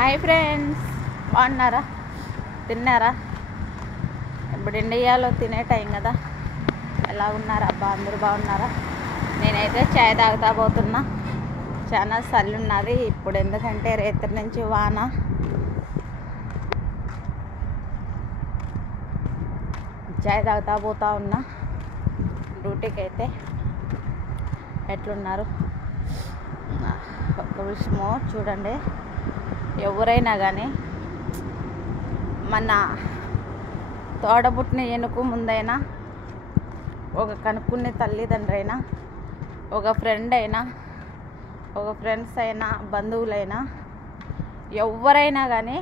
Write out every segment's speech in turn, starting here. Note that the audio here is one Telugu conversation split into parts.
హాయ్ ఫ్రెండ్స్, బాగున్నారా? తిన్నారా? ఇప్పుడు ఇండియాలో తినే టైం కదా. ఎలా ఉన్నారా అబ్బా? అందరూ బాగున్నారా? నేనైతే చాయ్ తాగుతా పోతున్నా. చాలా చలి ఉన్నది ఇప్పుడు, ఎందుకంటే రేత్రి నుంచి వాన. చాయ్ తాగుతా పోతా ఉన్నా డ్యూటీకి. అయితే ఎట్లున్నారు? ఒక విషయము చూడండి, ఎవరైనా కానీ మన తోడబుట్టిన ఎనుకు ముందైనా, ఒక కనుక్కునే తల్లిదండ్రి అయినా, ఒక ఫ్రెండ్ అయినా, ఒక ఫ్రెండ్స్ అయినా, బంధువులైనా, ఎవరైనా కానీ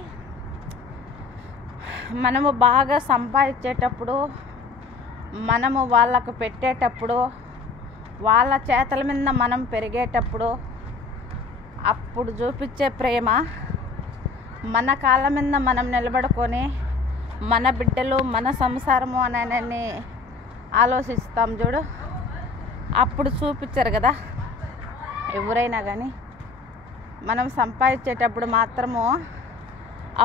మనము బాగా సంపాదించేటప్పుడు, మనము వాళ్ళకు పెట్టేటప్పుడు, వాళ్ళ చేతల మీద మనం పెరిగేటప్పుడు, అప్పుడు చూపించే ప్రేమ, మన కాళ్ళ మీద మనం నిలబడుకొని మన బిడ్డలు, మన సంసారము అని ఆలోచిస్తాం చూడు, అప్పుడు చూపించరు కదా ఎవరైనా కానీ. మనం సంపాదించేటప్పుడు మాత్రము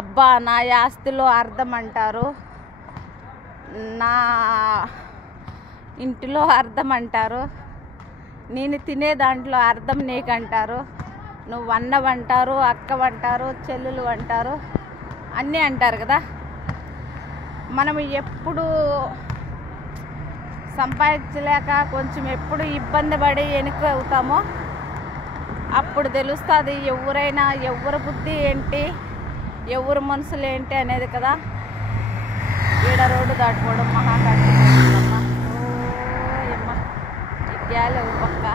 అబ్బా నా ఆస్తిలో అర్థం అంటారు, నా ఇంటిలో అర్థం అంటారు, నేను తినే దాంట్లో అర్థం నీకంటారు, నువ్వు అన్నవంటారు, అక్కవంటారు, చెల్లెలు అంటారు, అన్నీ అంటారు కదా. మనం ఎప్పుడు సంపాదించలేక కొంచెం ఎప్పుడు ఇబ్బంది పడి వెనుక అవుతామో అప్పుడు తెలుస్తుంది ఎవరైనా, ఎవరి బుద్ధి ఏంటి, ఎవరి మనసులు ఏంటి అనేది కదా. ఈడ రోడ్డు దాటుకోవడం మహా కష్టమమ్మా. ఓయమ్మ, ఇగ్గాలి ఒక పక్క.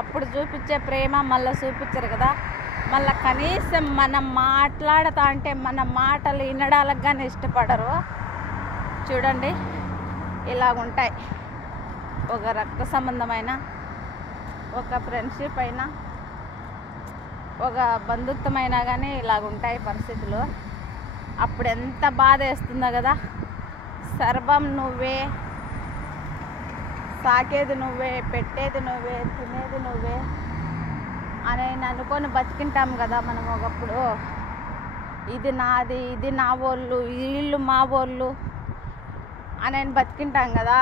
అప్పుడు చూపించే ప్రేమ మళ్ళీ చూపించరు కదా. మళ్ళీ కనీసం మనం మాట్లాడతా అంటే మన మాటలు వినడానికి కానీ ఇష్టపడరు. చూడండి ఇలాగుంటాయి. ఒక రక్త సంబంధమైన, ఒక ఫ్రెండ్షిప్ అయినా, ఒక బంధుత్వమైనా కానీ ఇలాగుంటాయి పరిస్థితులు. అప్పుడు ఎంత బాధ వేస్తుందో కదా. సర్వం నువ్వే, సాకేది నువ్వే, పెట్టేది నువ్వే, తినేది నువ్వే అని అనుకొని బతికింటాం కదా మనం. ఒకప్పుడు ఇది నాది, ఇది నా వాళ్ళు, వీళ్ళు మా వాళ్ళు అని బతికింటాం కదా.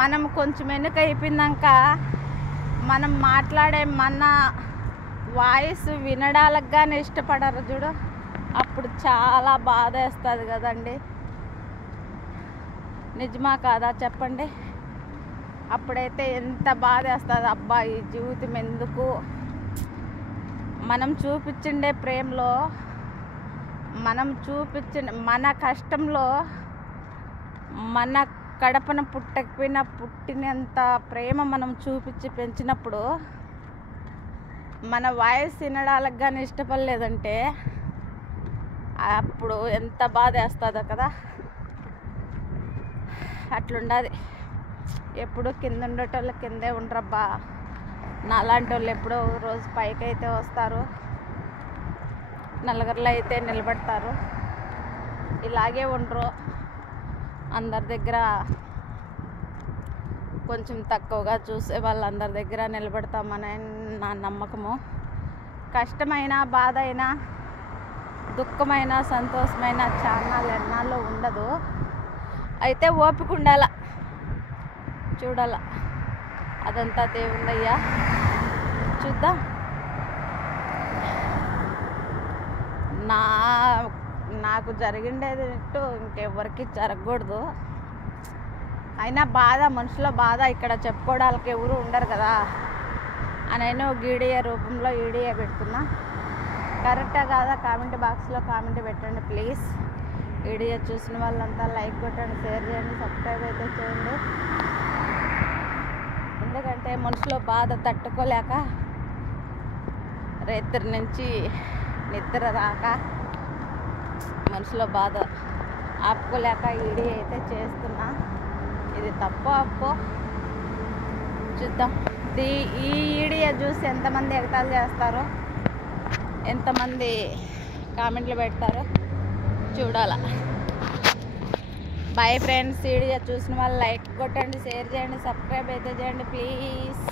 మనం కొంచెం వెనుక అయిపోయినాక మనం మాట్లాడే మన వాయిస్ వినడానికి కానీ ఇష్టపడరు చూడు, అప్పుడు చాలా బాధ వేస్తుంది కదండి. నిజమా కాదా చెప్పండి? అప్పుడైతే ఎంత బాధ వేస్తుంది. అబ్బా ఈ జీవితం ఎందుకు, మనం చూపించిండే ప్రేమలో, మనం చూపించిన మన కష్టంలో, మన కడపన పుట్టినంత ప్రేమ మనం చూపించి పెంచినప్పుడు మన వాయిస్ వినడానికి కానీ ఇష్టపడలేదంటే అప్పుడు ఎంత బాధ వేస్తుందో కదా. అట్లుండదు. ఎప్పుడు కింద ఉండేటోళ్ళు కిందే ఉండరబ్బా. నాలాంటి వాళ్ళు ఎప్పుడో రోజు పైకి అయితే వస్తారు, నలుగురిలో అయితే నిలబడతారు. ఇలాగే ఉండరు. అందరి దగ్గర కొంచెం తక్కువగా చూసే వాళ్ళందరి దగ్గర నిలబడతామని నా నమ్మకము. కష్టమైన, బాధ అయినా, దుఃఖమైన, సంతోషమైన చాన్నాళ్ళు ఎన్నాళ్ళు ఉండదు. అయితే ఓపిక ఉండాల, చూడాల. అదంతా దేవుందయ్యా, చూద్దాం. నాకు జరిగిండేది ఇంకెవరికి జరగకూడదు. అయినా బాధ, మనుషుల బాధ ఇక్కడ చెప్పుకోవడానికి ఎవరు ఉండరు కదా అని నేను వీడియో రూపంలో వీడియో పెడుతున్నా. కరెక్టా కాదా కామెంట్ బాక్స్లో కామెంట్ పెట్టండి ప్లీజ్. వీడియో చూసిన వాళ్ళంతా లైక్ కొట్టండి, షేర్ చేయండి, సబ్స్క్రైబ్ అయితే చేయండి. ఎందుకంటే మనుషులో బాధ తట్టుకోలేక, రేత్రి నుంచి నిద్ర రాక, మనుషులో బాధ ఆపుకోలేక వీడియో అయితే చేస్తున్నా. ఇది తప్పో అప్పో చూద్దాం. ఈ వీడియో చూసి ఎంతమంది ఎగతాలు చేస్తారో, ఎంతమంది కామెంట్లు పెడతారో చూడాల. Bye friends. వీడియో చూసిన వాళ్ళు లైక్ కొట్టండి, షేర్ చేయండి, సబ్స్క్రైబ్ అయితే చేయండి ప్లీజ్.